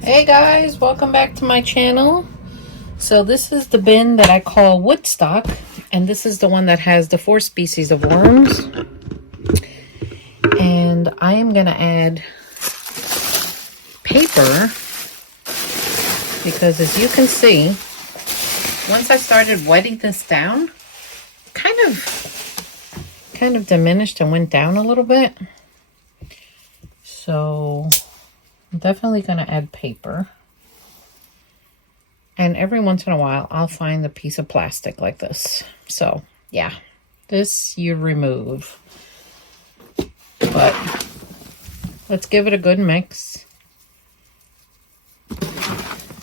Hey guys, welcome back to my channel. So this is the bin that I call Woodstock, and this is the one that has the 4 species of worms. And I am gonna add paper because, as you can see, once I started wetting this down, kind of diminished and went down a little bit. So I'm definitely going to add paper. And every once in a while, I'll find a piece of plastic like this. So, yeah, this you remove. But let's give it a good mix,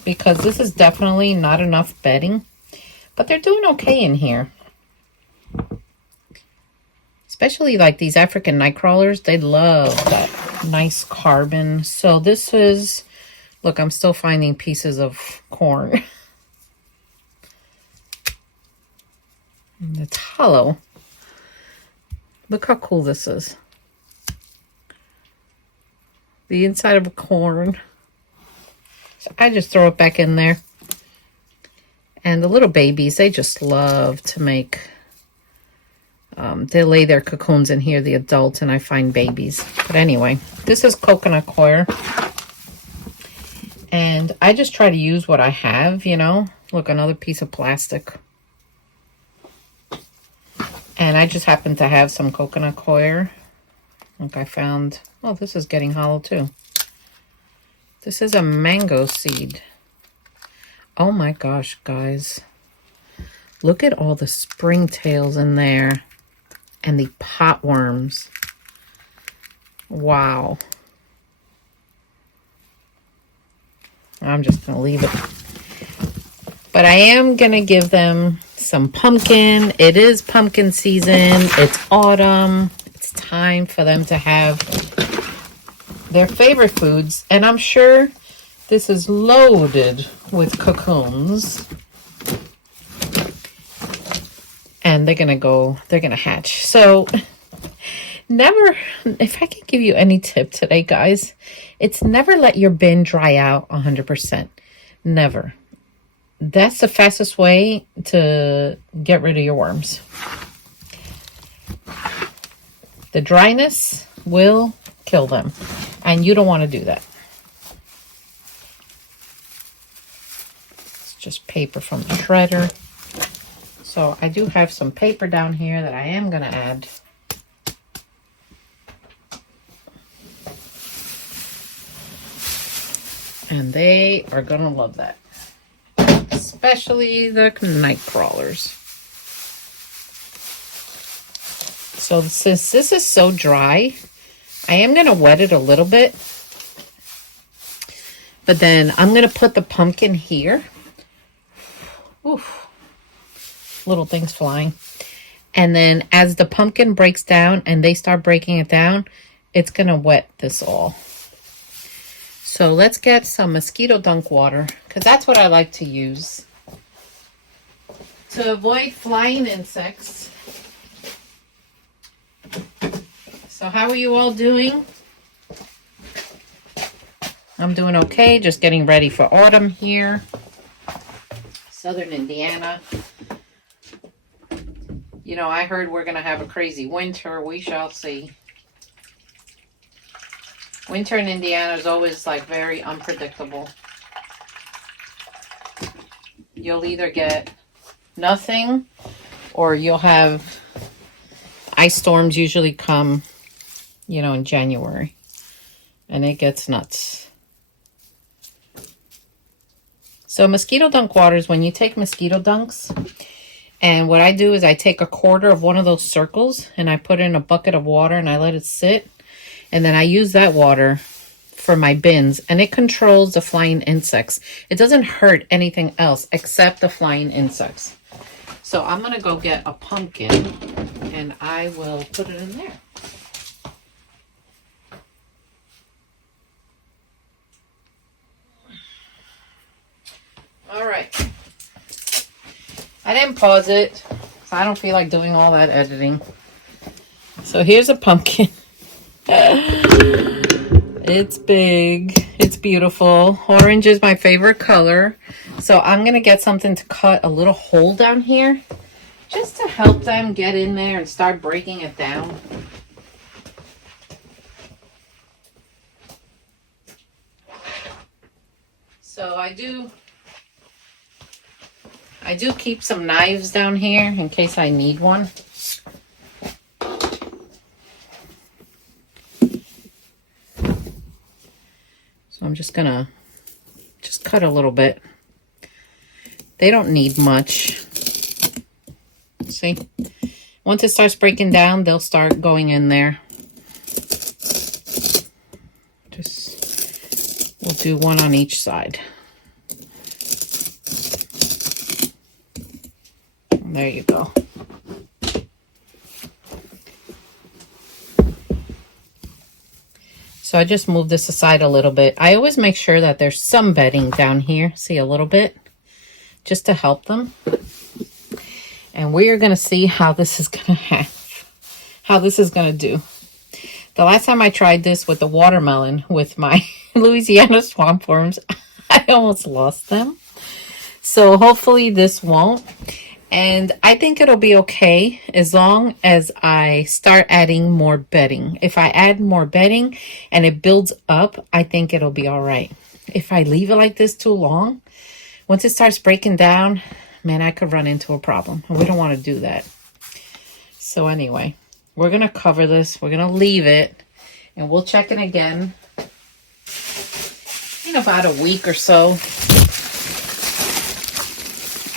because this is definitely not enough bedding. But they're doing okay in here. Especially like these African nightcrawlers, they love that nice carbon. So this is, look, I'm still finding pieces of corn. And it's hollow. Look how cool this is. The inside of a corn. So I just throw it back in there. And the little babies, they just love to make, they lay their cocoons in here, the adults, and I find babies. But anyway, this is coconut coir. And I just try to use what I have, you know. Look, another piece of plastic. And I just happen to have some coconut coir. Look, I found, oh, this is getting hollow too. This is a mango seed. Oh my gosh, guys. Look at all the springtails in there. And the potworms. Wow. I'm just going to leave it. But I am going to give them some pumpkin. It is pumpkin season. It's autumn. It's time for them to have their favorite foods. And I'm sure this is loaded with cocoons. And they're going to hatch. So never, if I can give you any tip today, guys, it's never let your bin dry out 100%. Never. That's the fastest way to get rid of your worms. The dryness will kill them, and you don't want to do that. It's just paper from the shredder. So I do have some paper down here that I am going to add. And they are going to love that. Especially the night crawlers. So since this is so dry, I am going to wet it a little bit. But then I'm going to put the pumpkin here. Oof. Little things flying. And then as the pumpkin breaks down and they start breaking it down, it's going to wet this all. So let's get some mosquito dunk water, because that's what I like to use to avoid flying insects. So how are you all doing? I'm doing okay, just getting ready for autumn here. Southern Indiana. You know, I heard we're going to have a crazy winter. We shall see. Winter in Indiana is always like very unpredictable. You'll either get nothing or you'll have ice storms usually come, you know, in January. And it gets nuts. So mosquito dunk water is when you take mosquito dunks. And what I do is I take a quarter of one of those circles and I put it in a bucket of water and I let it sit. And then I use that water for my bins. And it controls the flying insects. It doesn't hurt anything else except the flying insects. So I'm going to go get a pumpkin and I will put it in there. All right. I didn't pause it, so I don't feel like doing all that editing. So here's a pumpkin. It's big. It's beautiful. Orange is my favorite color. So I'm going to get something to cut a little hole down here just to help them get in there and start breaking it down. So I do keep some knives down here in case I need one. So I'm just gonna cut a little bit. They don't need much. See? Once it starts breaking down, they'll start going in there. We'll do one on each side. There you go. So I just moved this aside a little bit. I always make sure that there's some bedding down here. See, a little bit, just to help them. And we are going to see how this is going to do. The last time I tried this with the watermelon with my Louisiana swamp worms, I almost lost them. So hopefully this won't. And I think it'll be okay as long as I start adding more bedding. If I add more bedding and it builds up, I think it'll be all right. If I leave it like this too long, once it starts breaking down, man, I could run into a problem. And we don't want to do that. So anyway, we're going to cover this. We're going to leave it. And we'll check it again in about a week or so.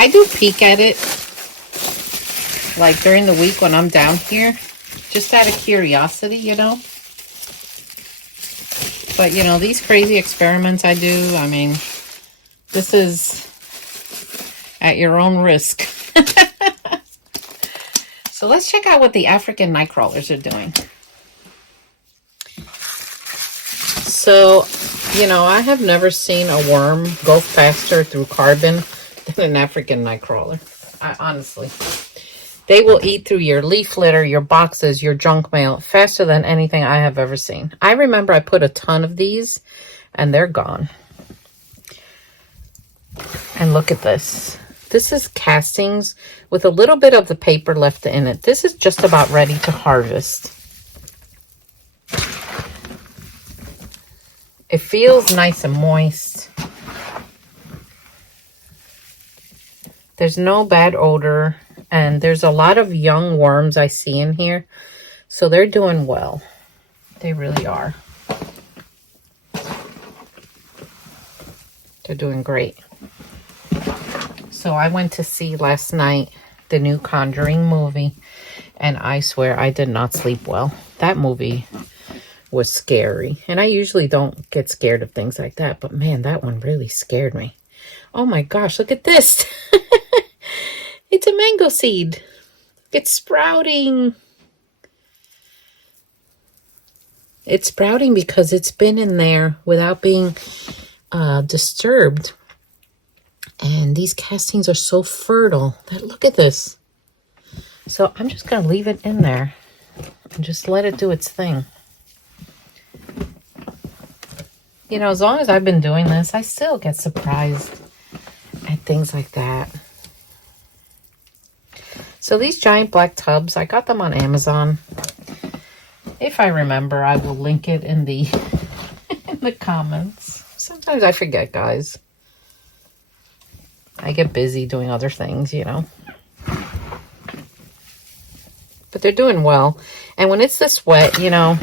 I do peek at it like during the week when I'm down here, just out of curiosity, you know. But, you know, these crazy experiments I do, I mean, this is at your own risk. So let's check out what the African nightcrawlers are doing. So, you know, I have never seen a worm go faster through carbon than an African nightcrawler. Honestly. They will eat through your leaf litter, your boxes, your junk mail faster than anything I have ever seen. I remember I put a ton of these and they're gone. And look at this. This is castings with a little bit of the paper left in it. This is just about ready to harvest. It feels nice and moist. There's no bad odor. And there's a lot of young worms I see in here. So they're doing well. They really are. They're doing great. So I went to see last night the new Conjuring movie. And I swear I did not sleep well. That movie was scary. And I usually don't get scared of things like that. But man, that one really scared me. Oh my gosh, look at this. It's a mango seed. It's sprouting. It's sprouting because it's been in there without being disturbed. And these castings are so fertile. Look at this. So I'm just going to leave it in there and just let it do its thing. You know, as long as I've been doing this, I still get surprised at things like that. So these giant black tubs, I got them on Amazon. If I remember, I will link it in the in the comments. Sometimes I forget, guys. I get busy doing other things, you know. But they're doing well. And when it's this wet, you know,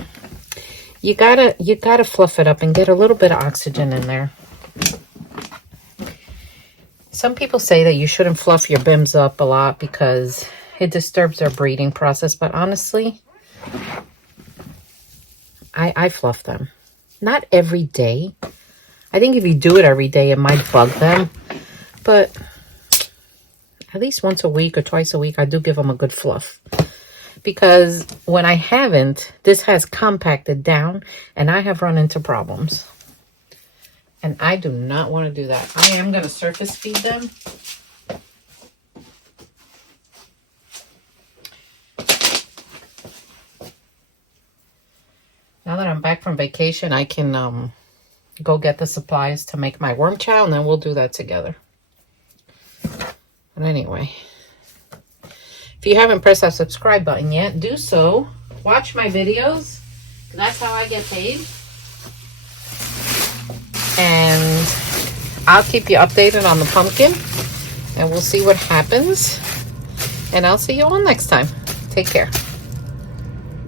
you gotta fluff it up and get a little bit of oxygen in there. Some people say that you shouldn't fluff your BIMs up a lot because it disturbs their breeding process. But honestly, I fluff them. Not every day. I think if you do it every day, it might bug them. But at least once a week or twice a week, I do give them a good fluff. Because when I haven't, this has compacted down and I have run into problems. And I do not want to do that. I am going to surface feed them. Now that I'm back from vacation, I can go get the supplies to make my worm chow, and then we'll do that together. But anyway, if you haven't pressed that subscribe button yet, do so. Watch my videos. That's how I get paid. And I'll keep you updated on the pumpkin, and we'll see what happens. And I'll see you all next time. Take care.